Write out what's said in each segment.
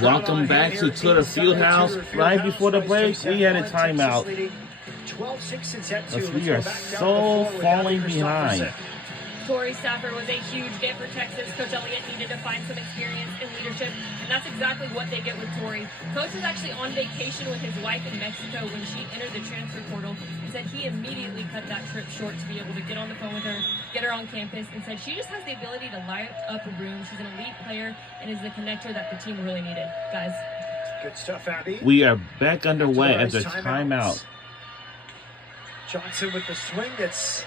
Welcome back to the Fieldhouse. Right before the break, we had a timeout. As we are so falling behind. Torrey Stafford was a huge get for Texas. Coach Elliott needed to find some experience in leadership, and that's exactly what they get with Torrey. Coach was actually on vacation with his wife in Mexico when she entered the transfer portal, and said he immediately cut that trip short to be able to get on the phone with her, get her on campus, and said she just has the ability to light up a room. She's an elite player and is the connector that the team really needed. Guys. Good stuff, Abby. We are back underway after timeout. Johnson with the swing that's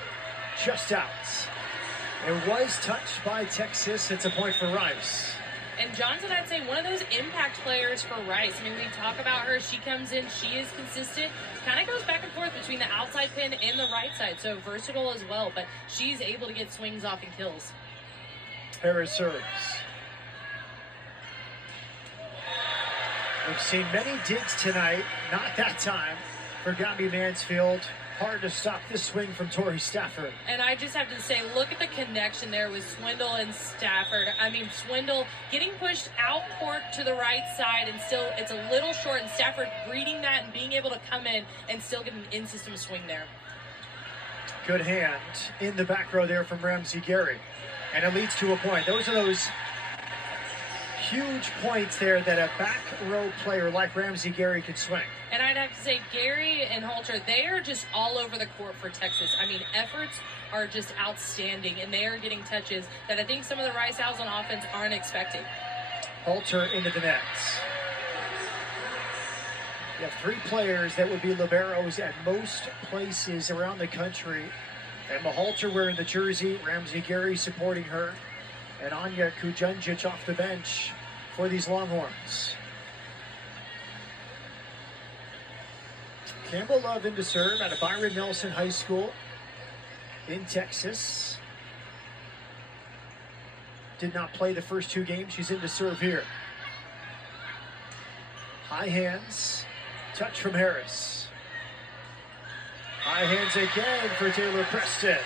just out. It was touched by Texas. It's a point for Rice. And Johnson, I'd say, one of those impact players for Rice. I mean, we talk about her. She comes in. She is consistent. Kind of goes back and forth between the outside pin and the right side. So versatile as well. But she's able to get swings off and kills. Harris serves. We've seen many digs tonight. Not that time for Gabby Mansfield. Hard to stop this swing from Torrey Stafford. And I just have to say, look at the connection there with Swindle and Stafford. I mean, Swindle getting pushed out court to the right side, and still it's a little short, and Stafford reading that and being able to come in and still get an in-system swing there. Good hand in the back row there from Ramsey Gary. And it leads to a point. Those are those huge points there that a back row player like Ramsey Gary can swing. And I'd have to say, Gary and Holter, they are just all over the court for Texas. I mean, efforts are just outstanding, and they are getting touches that I think some of the Rice Owls on offense aren't expecting. Holter into the net. You have three players that would be liberos at most places around the country. And Halter wearing the jersey, Ramsey Gary supporting her, and Anya Kujundjic off the bench for these Longhorns. Campbell Love in to serve out of Byron Nelson High School in Texas. Did not play the first two games. She's in to serve here. High hands. Touch from Harris. High hands again for Taylor Preston.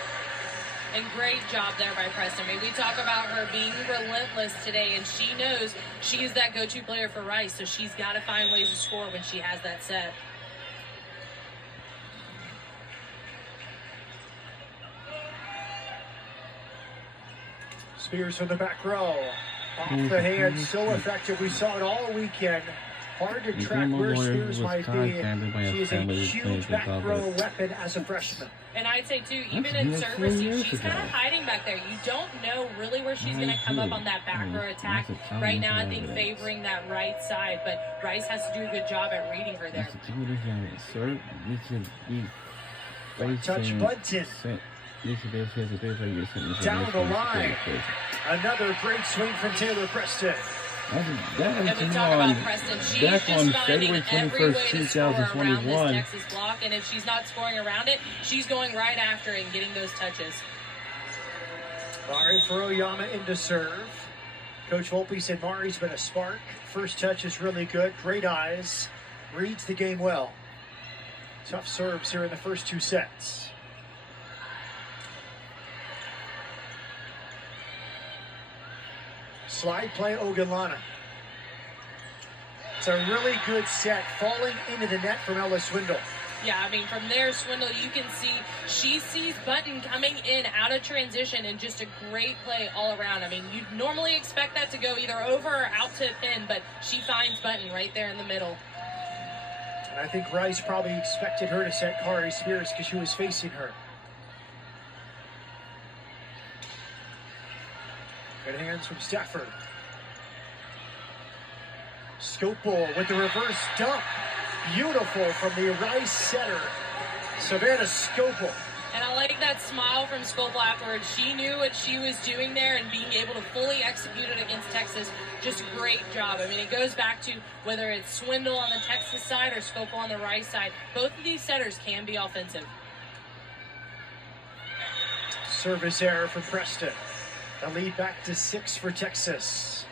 And great job there by Preston. I mean, we talk about her being relentless today, and she knows she is that go-to player for Rice, so she's got to find ways to score when she has that set. Spears from the back row. Off the hand, so effective. We saw it all weekend. Hard to track where Spears might be. She is a huge back row weapon as a freshman. And I'd say, too, even in service, she's kind of hiding back there. You don't know really where she's going to come up on that back row attack. Right now, I think favoring that right side, but Rice has to do a good job at reading her there. Touch Bunton. Down the line. Another great swing from Taylor Preston. And we talk about Preston. She's just finding every way to score around this Texas block, and if she's not scoring around it, she's going right after it and getting those touches. Mari Furoyama in to serve. Coach Volpe said Mari's been a spark. First touch is really good. Great eyes. Reads the game well. Tough serves here in the first two sets. Slide play Ogallala. It's a really good set. Falling into the net from Ella Swindle. Yeah, I mean, from there, Swindle, you can see she sees Button coming in out of transition, and just a great play all around. I mean, you'd normally expect that to go either over or out to pin, but she finds Button right there in the middle. And I think Rice probably expected her to set Kari Spears because she was facing her. Good hands from Stafford. Scopel with the reverse dump. Beautiful from the Rice setter, Savannah Scopel. And I like that smile from Scopel afterwards. She knew what she was doing there and being able to fully execute it against Texas. Just a great job. I mean, it goes back to whether it's Swindle on the Texas side or Scopel on the Rice side. Both of these setters can be offensive. Service error for Preston. The lead back to 6 for Texas.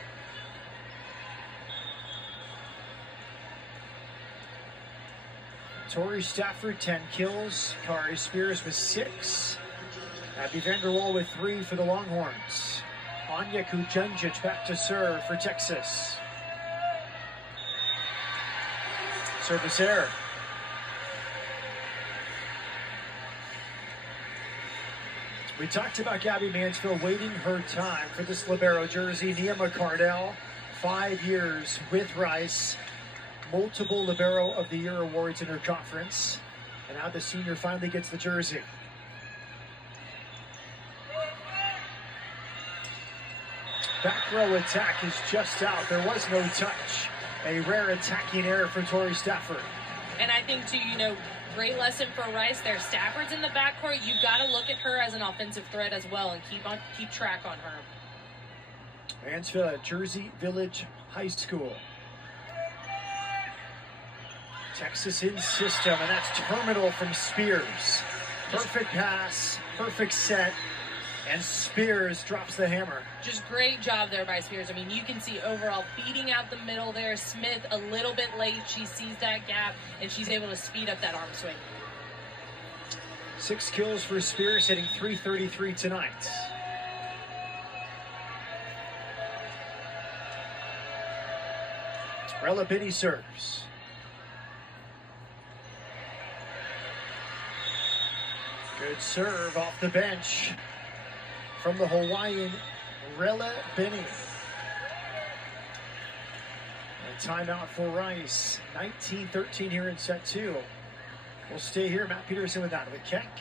Torrey Stafford, 10 kills. Kari Spears with 6. Abby Vanderwall with 3 for the Longhorns. Anya Kujundjic back to serve for Texas. Service error. We talked about Gabby Mansfield waiting her time for this libero jersey. Nia McCardell, 5 years with Rice, multiple Libero of the Year awards in her conference, and now the senior finally gets the jersey. Back row attack is just out. There was no touch. A rare attacking error for Tori Stafford. And I think, too, great lesson for Rice there. Stafford's in the backcourt. You've got to look at her as an offensive threat as well and keep track on her. Mansfield at Jersey Village High School. Texas in system, and that's terminal from Spears. Perfect pass, perfect set, and Spears drops the hammer. Just great job there by Spears. I mean, you can see overall feeding out the middle there. Smith a little bit late. She sees that gap, and she's able to speed up that arm swing. 6 kills for Spears, hitting .333 tonight. Rella Binney serves. Good serve off the bench from the Hawaiian Rella Binney. A timeout for Rice. 19-13 here in set 2. We'll stay here. Matt Peterson with Natalie Keck.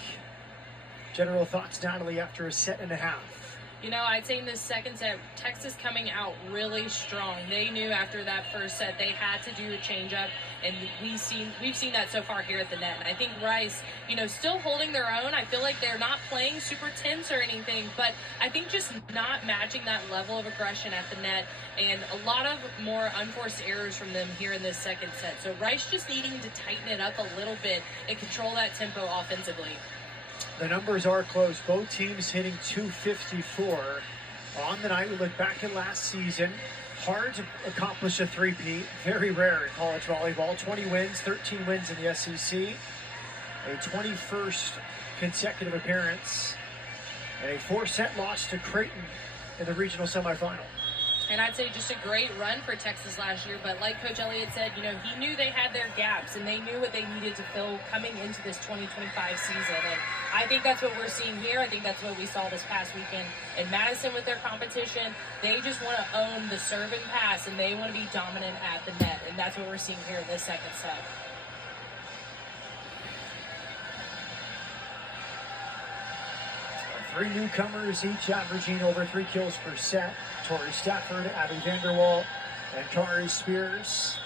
General thoughts, Natalie, after a set and a half. I'd say in this second set, Texas coming out really strong. They knew after that first set they had to do a change-up, and we've seen that so far here at the net. And I think Rice, still holding their own. I feel like they're not playing super tense or anything, but I think just not matching that level of aggression at the net, and a lot of more unforced errors from them here in this second set. So Rice just needing to tighten it up a little bit and control that tempo offensively. The numbers are close. Both teams hitting .254 on the night. We look back at last season. Hard to accomplish a three-peat. Very rare in college volleyball. 20 wins, 13 wins in the SEC. A 21st consecutive appearance. And a 4-set loss to Creighton in the regional semifinal. And I'd say just a great run for Texas last year. But like Coach Elliott said, he knew they had their gaps and they knew what they needed to fill coming into this 2025 season. And I think that's what we're seeing here. I think that's what we saw this past weekend in Madison with their competition. They just want to own the serve and pass, and they want to be dominant at the net. And that's what we're seeing here in this second set. Three newcomers, each averaging over 3 kills per set. Tori Stafford, Abby Vanderwalt, and Kari Spears.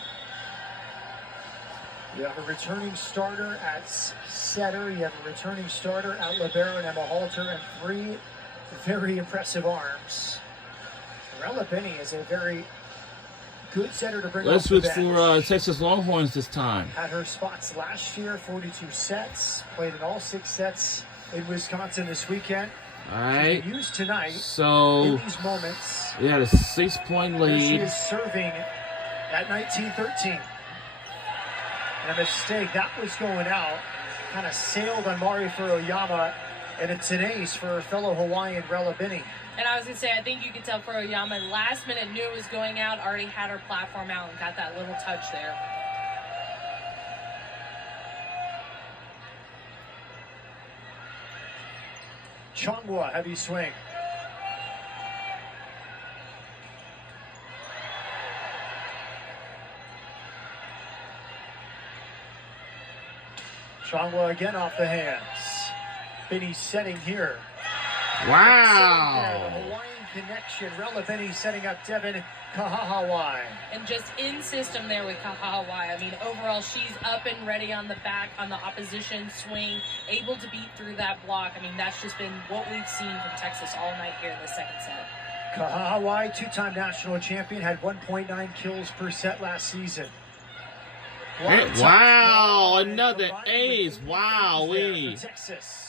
You have a returning starter at setter. You have a returning starter at libero and Emma Halter, and 3 very impressive arms. Rella Binney is a very good setter to bring Let's off the switch bench. for Texas Longhorns this time. Had her spots last year, 42 sets. Played in all 6 sets in Wisconsin this weekend. All right. Used tonight So in these moments. we had a 6-point As she lead. is serving at 19-13. And a mistake that was going out. Kind of sailed on Mari Furuyama. And it's an ace for fellow Hawaiian Rella Binney. And I was going to say, I think you could tell Furuyama last minute knew it was going out, already had her platform out and got that little touch there. Chongwa, heavy swing. Chongwa again off the hands. Binney setting here. The Wow. Hawaiian connection. Rella Binney setting up Devin Kahahawai. And just in system there with Kahahawai. I mean, overall, she's up and ready on the back, on the opposition swing, able to beat through that block. I mean, that's just been what we've seen from Texas all night here in the second set. Kahahawai, 2-time national champion, had 1.9 kills per set last season. Wow, another Combined with ace. 80 Wow, wins there we. for Texas.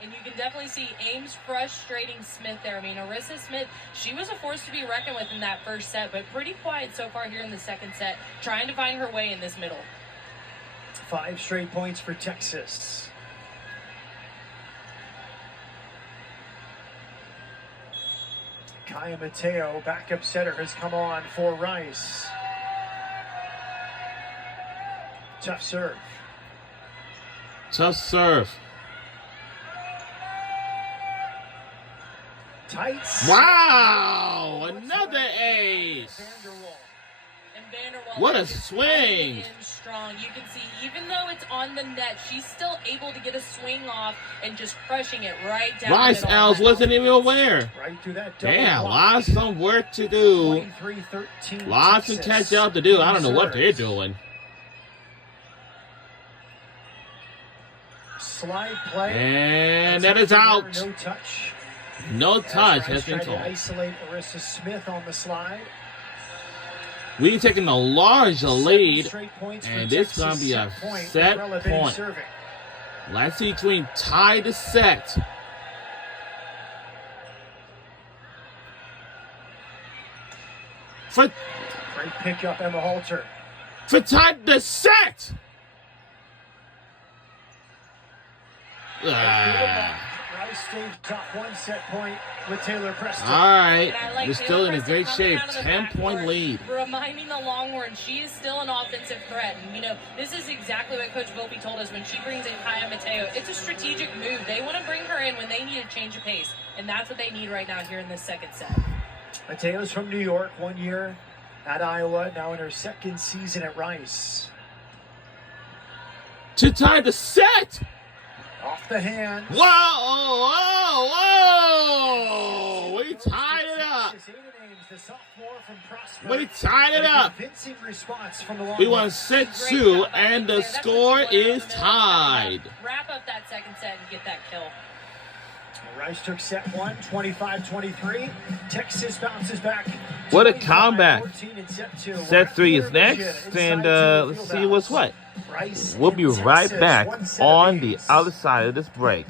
And you can definitely see Ames frustrating Smith there. I mean, Arissa Smith, she was a force to be reckoned with in that first set, but pretty quiet so far here in the second set, trying to find her way in this middle. 5 straight points for Texas. Kaya Mateo, backup setter, has come on for Rice. Tough serve. Tough serve. Tight. Wow! Another ace. Vanderwall. And Vanderwall What a is just swing. coming in strong. You can see, even though it's on the net, she's still able to get a swing off and just crushing it right down Rice the middle. Owls wasn't even aware. Right through that double Damn, block. lots of work to do. 23-13. Lots of Texas. catch up to do. I don't know what Serves. they're doing. Slide play. And that is out. No touch. No touch As has Rice been tried to called. isolate Arissa Smith on the slide. We're taking a large lead, Straight points for and this Texas. gonna be a Point. set Relevant point. serving. Let's see between tie the set. For Great pickup, Emma Halter. tie the set. Ah. Rice stays up one set point with Taylor Preston. All right, And I like we're Taylor still in a Preston great coming shape. out of the 10-point backcourt, lead. Reminding the Longhorns she is still an offensive threat. And, you know, this is exactly what Coach Volpe told us when she brings in Kaya Mateo. It's a strategic move. They want to bring her in when they need a change of pace. And that's what they need right now here in this second set. Mateo's from New York, 1 year at Iowa, now in her second season at Rice. To tie the set. Off the hand. Whoa, whoa, whoa. We tied it up. Ada Ames, the sophomore from Prosper. We tied it A up. convincing response from the We Longhorns. won set Great 2, job by and Nick the there. That's what score you want out is of the middle. tied. Wrap up that second set and get that kill. Rice took set 1, 25-23. Texas bounces back. What a 25-14 comeback. in set 2. Set 3 is We're next, inside and to let's the see what's field what. house. Rice We'll be and right Texas, back 1 set on the apiece. other side of this break.